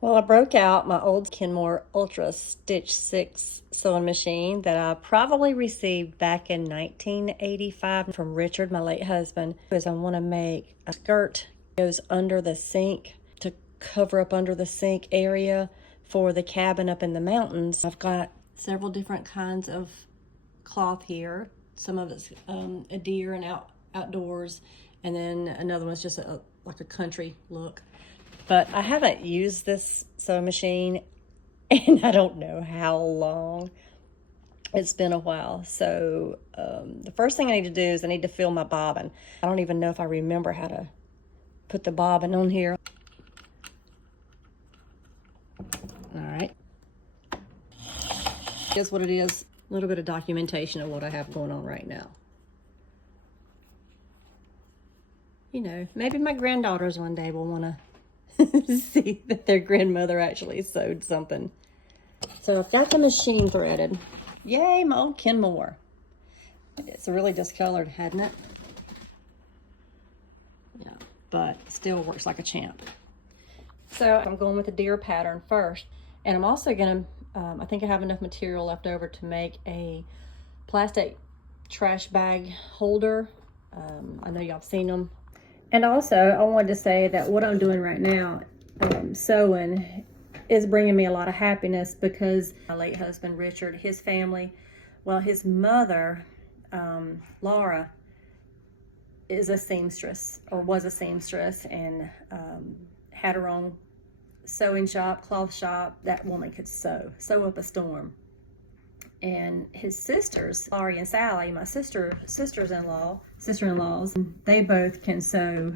Well, I broke out my old Kenmore Ultra Stitch 6 sewing machine that I probably received back in 1985 from Richard, my late husband, because I want to make a skirt that goes under the sink to cover up under the sink area for the cabin up in the mountains. I've got several different kinds of cloth here. Some of it's a deer and outdoors, and then another one's just like a country look. But I haven't used this sewing machine and I don't know how long. It's been a while. So the first thing I need to do is I need to fill my bobbin. I don't even know if I remember how to put the bobbin on here. All right. Here's what it is. A little bit of documentation of what I have going on right now. You know, maybe my granddaughters one day will want to see that their grandmother actually sewed something. So I've got the machine threaded. Yay, my old Kenmore. It's really discolored, hadn't it? Yeah, but still works like a champ. So I'm going with the deer pattern first. And I'm also gonna, I think I have enough material left over to make a plastic trash bag holder. I know y'all have seen them. And also, I wanted to say that what I'm doing right now, sewing, is bringing me a lot of happiness because my late husband, Richard, his family, well, his mother, Laura, is a seamstress, or was a seamstress, and had her own sewing shop, cloth shop. That woman could sew up a storm. And his sisters, Laurie and Sally, my sister-in-laws, they both can sew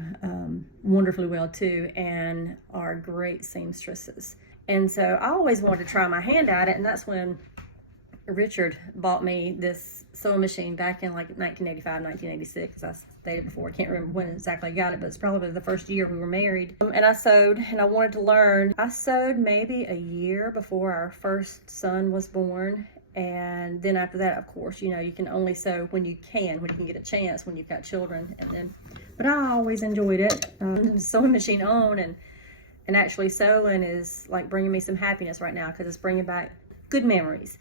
wonderfully well too, and are great seamstresses. And so I always wanted to try my hand at it, and that's when Richard bought me this sewing machine back in like 1985, 1986, as I stated before. I can't remember when exactly I got it, but it's probably the first year we were married. And I sewed, and I wanted to learn. I sewed maybe a year before our first son was born. And then after that, of course, you know, you can only sew when you can get a chance, when you've got children. But I always enjoyed it. Sewing machine on and actually sewing is like bringing me some happiness right now, because it's bringing back good memories.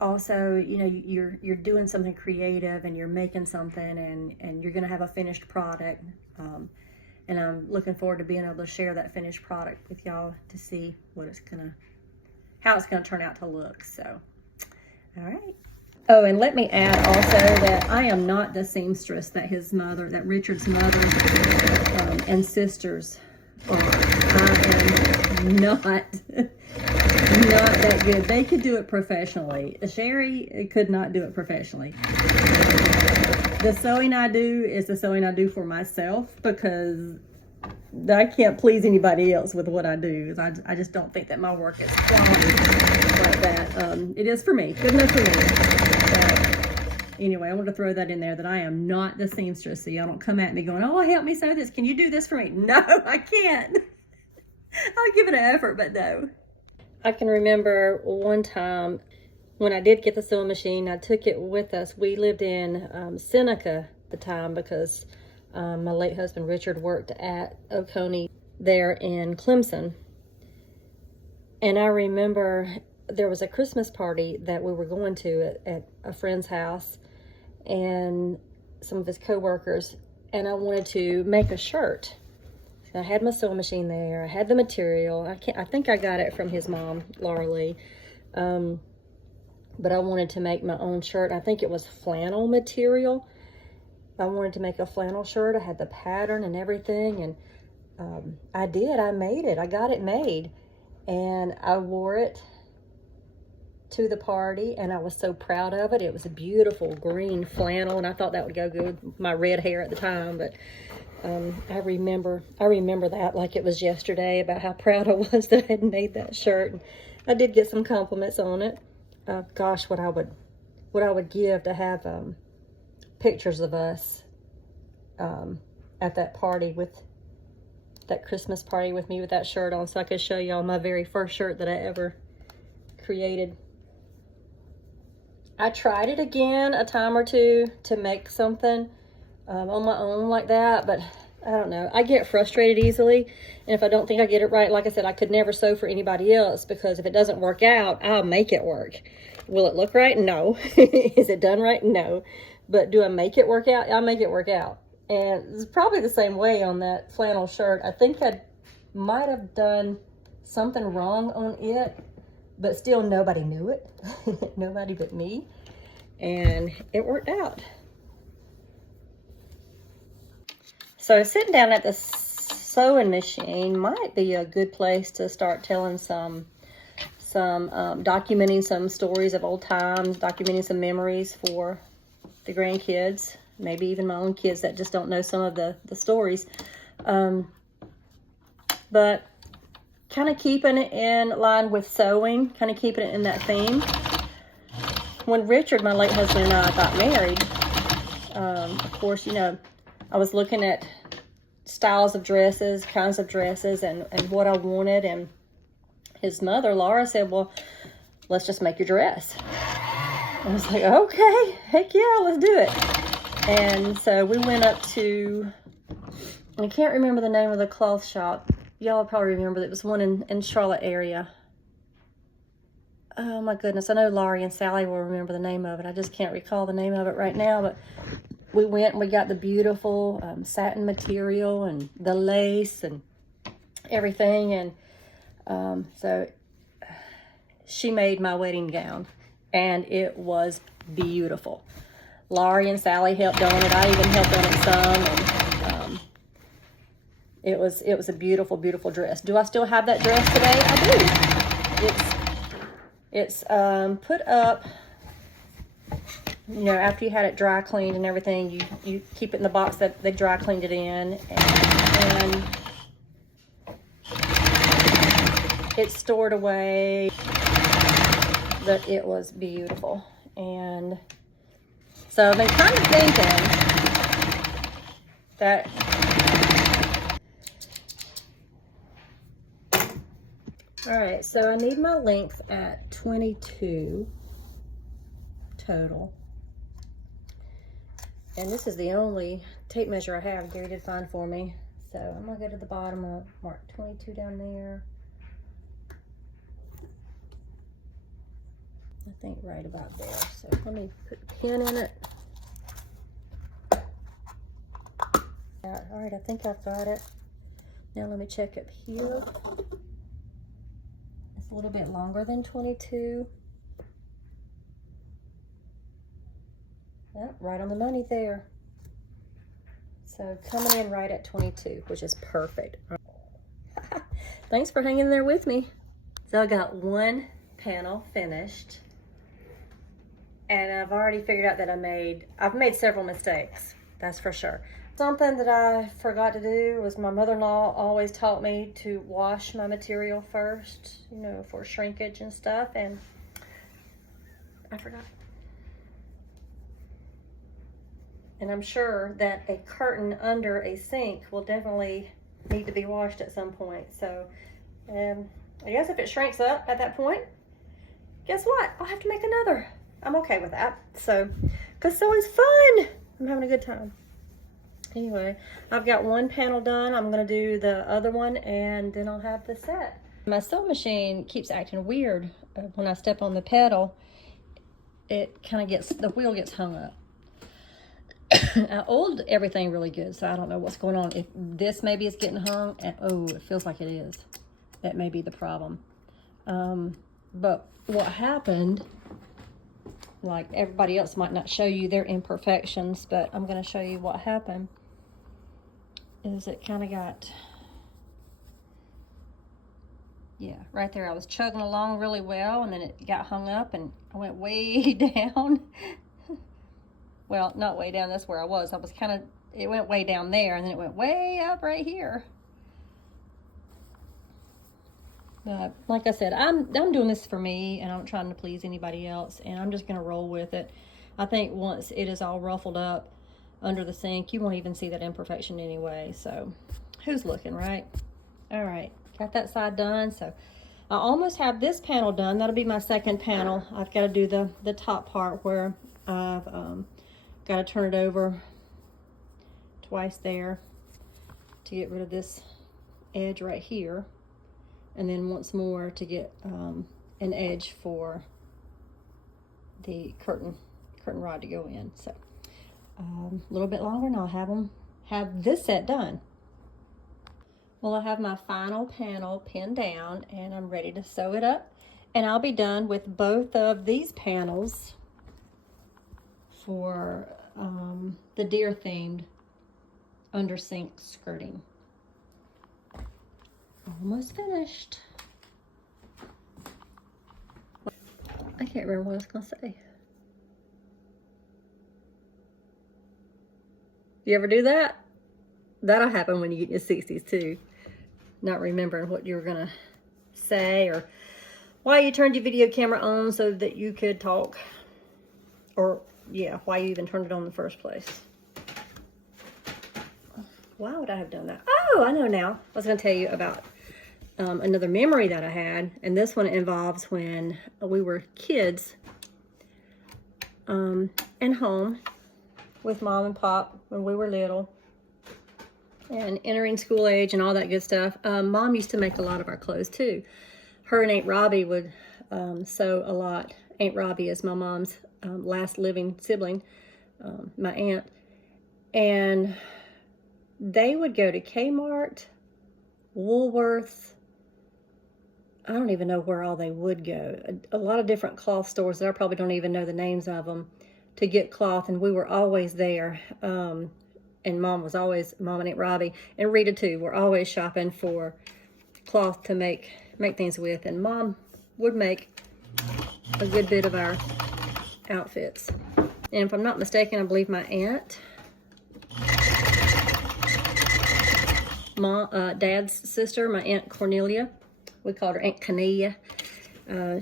Also, you know, you're doing something creative, and you're making something, and you're gonna have a finished product. And I'm looking forward to being able to share that finished product with y'all to see how it's gonna turn out to look. So. All right. Oh, and let me add also that I am not the seamstress that Richard's mother and sisters are. I am not that good. They could do it professionally. Sherry could not do it professionally. The sewing I do is the sewing I do for myself, because I can't please anybody else with what I do. I just don't think that my work is quality like that. It is for me. Good enough for me. Anyway, I want to throw that in there, that I am not the seamstress, so y'all don't come at me going, oh, help me sew this. Can you do this for me? No, I can't. I'll give it an effort, but no. I can remember one time when I did get the sewing machine, I took it with us. We lived in Seneca at the time, because my late husband Richard worked at Oconee there in Clemson. And I remember there was a Christmas party that we were going to at a friend's house, and some of his co-workers, and I wanted to make a shirt. I had my sewing machine there. I had the material. I think I got it from his mom, Laura Lee. But I wanted to make my own shirt. I think it was flannel material. I wanted to make a flannel shirt. I had the pattern and everything, and I did. I made it. I got it made, and I wore it to the party, and I was so proud of it. It was a beautiful green flannel, and I thought that would go good with my red hair at the time. But I remember that like it was yesterday, about how proud I was that I had made that shirt. And I did get some compliments on it. Gosh, what I would give to have pictures of us at that party, with that Christmas party, with me with that shirt on, so I could show y'all my very first shirt that I ever created. I tried it again a time or two to make something on my own like that, but I don't know. I get frustrated easily. And if I don't think I get it right, like I said, I could never sew for anybody else, because if it doesn't work out, I'll make it work. Will it look right? No. Is it done right? No. But do I make it work out? I'll make it work out. And it's probably the same way on that flannel shirt. I think I might have done something wrong on it, but still nobody knew it. Nobody but me. And it worked out. So sitting down at the sewing machine might be a good place to start telling documenting some stories of old times, documenting some memories for the grandkids, maybe even my own kids that just don't know some of the stories. But kind of keeping it in line with sewing, kind of keeping it in that theme. When Richard, my late husband, and I got married, of course, you know, I was looking at styles of dresses, kinds of dresses, and what I wanted. And his mother, Laura, said, well, let's just make your dress. I was like, okay, heck yeah, let's do it. And so we went up to, I can't remember the name of the cloth shop. Y'all probably remember, it was one in Charlotte area. Oh my goodness, I know Laurie and Sally will remember the name of it. I just can't recall the name of it right now, but we went and we got the beautiful satin material and the lace and everything. And so she made my wedding gown, and it was beautiful. Laurie and Sally helped on it. I even helped on it some. And it was a beautiful, beautiful dress. Do I still have that dress today? I do. It's put up, you know, after you had it dry cleaned and everything, you keep it in the box that they dry cleaned it in, and it's stored away. But it was beautiful. And so I've been kind of thinking that all right, so I need my length at 22 total. And this is the only tape measure I have. Gary did find for me. So I'm gonna go to the bottom of mark 22 down there. I think right about there. So let me put a pin in it. All right, I think I've got it. Now let me check up here. It's a little bit longer than 22. Yep, right on the money there. So coming in right at 22, which is perfect. Thanks for hanging there with me. So I got one panel finished, and I've already figured out that I've made several mistakes, that's for sure. Something that I forgot to do was my mother-in-law always taught me to wash my material first, you know, for shrinkage and stuff, and I forgot. And I'm sure that a curtain under a sink will definitely need to be washed at some point. So I guess if it shrinks up at that point, guess what? I'll have to make another. I'm okay with that. So, because sewing's fun. I'm having a good time. Anyway, I've got one panel done. I'm going to do the other one, and then I'll have the set. My sewing machine keeps acting weird. When I step on the pedal, it kind of gets, the wheel gets hung up. I oiled everything really good, so I don't know what's going on. If this maybe is getting hung, and oh, it feels like it is. That may be the problem. But what happened, like everybody else might not show you their imperfections, but I'm going to show you what happened, is it kind of got, yeah, right there. I was chugging along really well, and then it got hung up, and I went way down. Well, not way down, that's where I was. I was kind of, it went way down there, and then it went way up right here. But like I said, I'm doing this for me, and I'm trying to please anybody else, and I'm just going to roll with it. I think once it is all ruffled up under the sink, you won't even see that imperfection anyway. So who's looking, right? All right, got that side done. So I almost have this panel done. That'll be my second panel. I've got to do the top part where I've got to turn it over twice there. to get rid of this edge right here, and then once more to get an edge for the curtain rod to go in. So a little bit longer and I'll have this set done. Well, I have my final panel pinned down and I'm ready to sew it up, and I'll be done with both of these panels for the deer themed under sink skirting. Almost finished. I can't remember what I was gonna say. You ever do that? That'll happen when you get in your 60s too. Not remembering what you were gonna say or why you turned your video camera on so that you could talk, or yeah, why you even turned it on in the first place. Why would I have done that? Oh, I know now. I was gonna tell you about another memory that I had, and this one involves when we were kids and home with Mom and Pop when we were little and entering school age and all that good stuff. Mom used to make a lot of our clothes too. Her and Aunt Robbie would sew a lot. Aunt Robbie is my mom's last living sibling, my aunt, and they would go to Kmart, Woolworth, I don't even know where all they would go. A lot of different cloth stores that I probably don't even know the names of them, to get cloth, and we were always there. And Mom and Aunt Robbie and Rita too were always shopping for cloth to make things with, and Mom would make a good bit of our outfits. And if I'm not mistaken, I believe my aunt, Dad's sister, my Aunt Cornelia, we called her Aunt Cornelia.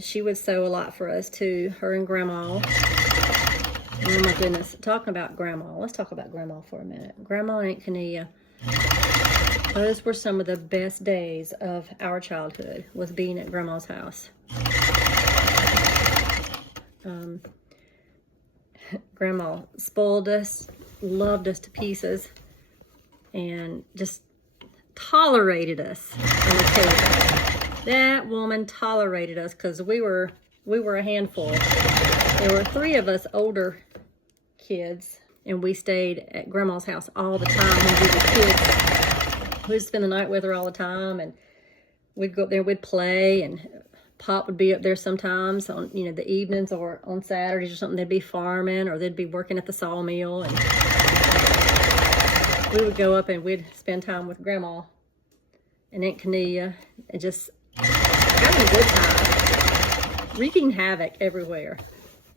She would sew a lot for us too, her and Grandma. Oh my goodness, talking about Grandma. Let's talk about Grandma for a minute. Grandma and Aunt Cornelia, those were some of the best days of our childhood, was being at Grandma's house. Grandma spoiled us, loved us to pieces, and just tolerated us. I'm gonna tell you, that woman tolerated us because we were a handful. There were 3 of us older kids, and we stayed at Grandma's house all the time when we were kids. We'd spend the night with her all the time, and we'd go up there, we'd play, and Pop would be up there sometimes on, you know, the evenings or on Saturdays or something. They'd be farming or they'd be working at the sawmill, and we would go up and we'd spend time with Grandma and Aunt Cornelia and just having a good time, wreaking havoc everywhere.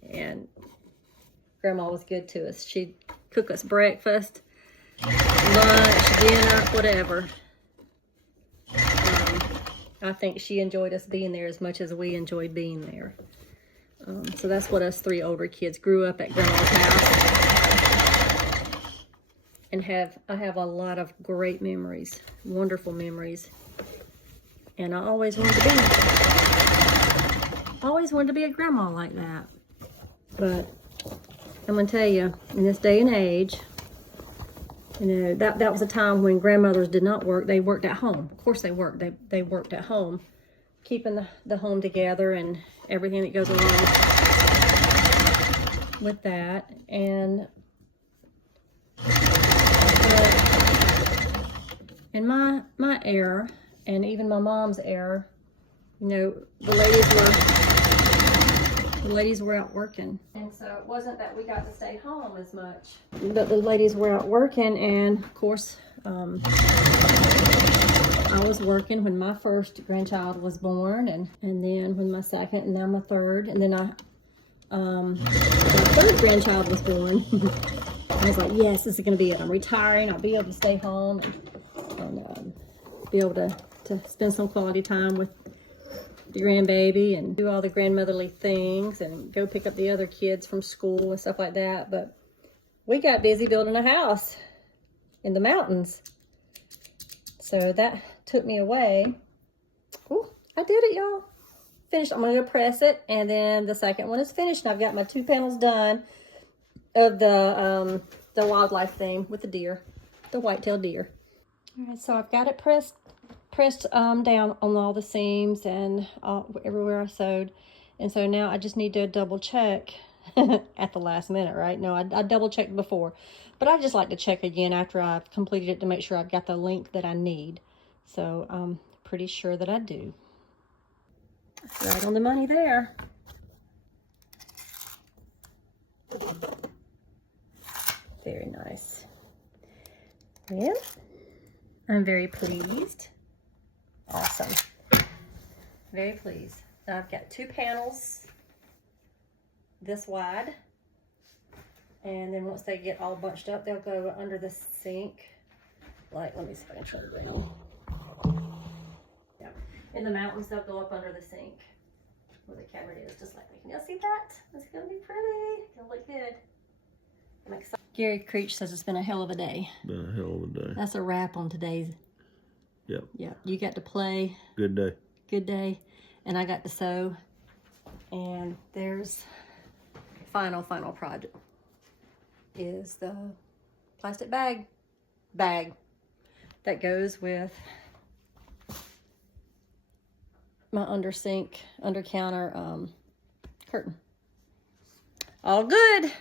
And Grandma was good to us. She'd cook us breakfast, lunch, dinner, whatever. I think she enjoyed us being there as much as we enjoyed being there. So that's what us 3 older kids grew up at Grandma's house. And I have a lot of great memories, wonderful memories. And I always wanted to be a grandma like that. But I'm gonna tell you, in this day and age, you know, that was a time when grandmothers did not work. They worked at home. Of course they worked. They worked at home, keeping the home together and everything that goes along with that. And in my era, and even my mom's era, you know, the ladies were out working. And so it wasn't that we got to stay home as much, but the ladies were out working. And of course, I was working when my first grandchild was born, and then when my second, and now my third, and then my third grandchild was born. I was like, yes, this is gonna be it. I'm retiring, I'll be able to stay home and be able to spend some quality time with the grandbaby and do all the grandmotherly things and go pick up the other kids from school and stuff like that. But we got busy building a house in the mountains, so that took me away. Ooh, I did it, y'all. Finished. I'm gonna press it, and then the second one is finished, and I've got my 2 panels done of the wildlife theme with the deer, the white-tailed deer. All right, so I've got it pressed down on all the seams and everywhere I sewed. And so now I just need to double check at the last minute, right? No, I double checked before, but I just like to check again after I've completed it to make sure I've got the length that I need. So I'm pretty sure that I do. Right on the money there. Very nice. Yep. I'm very pleased. Awesome. Very pleased. I've got 2 panels this wide. And then once they get all bunched up, they'll go under the sink. Like, let me see if I can turn it around. Yeah. In the mountains, they'll go up under the sink where the camera is, just like that. Can y'all see that? It's gonna be pretty. It'll look good. I'm excited. Gary Creech says it's been a hell of a day. Been a hell of a day. That's a wrap on today's. Yep. Yep. You got to play. Good day. Good day. And I got to sew. And there's final project is the plastic bag that goes with my under counter curtain. All good.